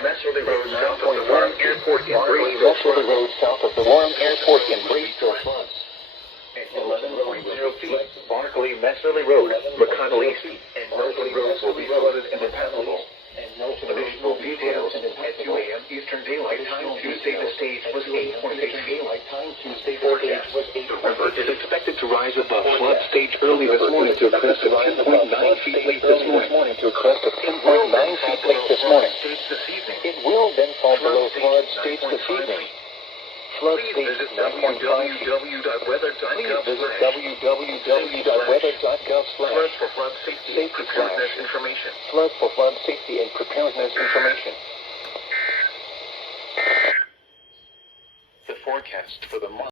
Messerly Road south of the Warren Airport in Messerly Road south of the Warren Airport in Braceville floods. At 11.0 feet, Barkley Messerly Road, McConnell East, and Milton Road will be flooded and impassable. Additional details at 2 a.m. Eastern Daylight Time. Tuesday the stage was 8.8 feet. Forecast. The river is expected to rise above flood stage early this morning to a crest of 10.9 feet late this morning. To a crest of 10.9 feet late this morning. It will then fall below flood stage this evening. Flood Please stage visit 9.5 feet. www.weather.gov/. Floods for flood safety and preparedness information. Floods for flood safety and preparedness information. The forecast for the month.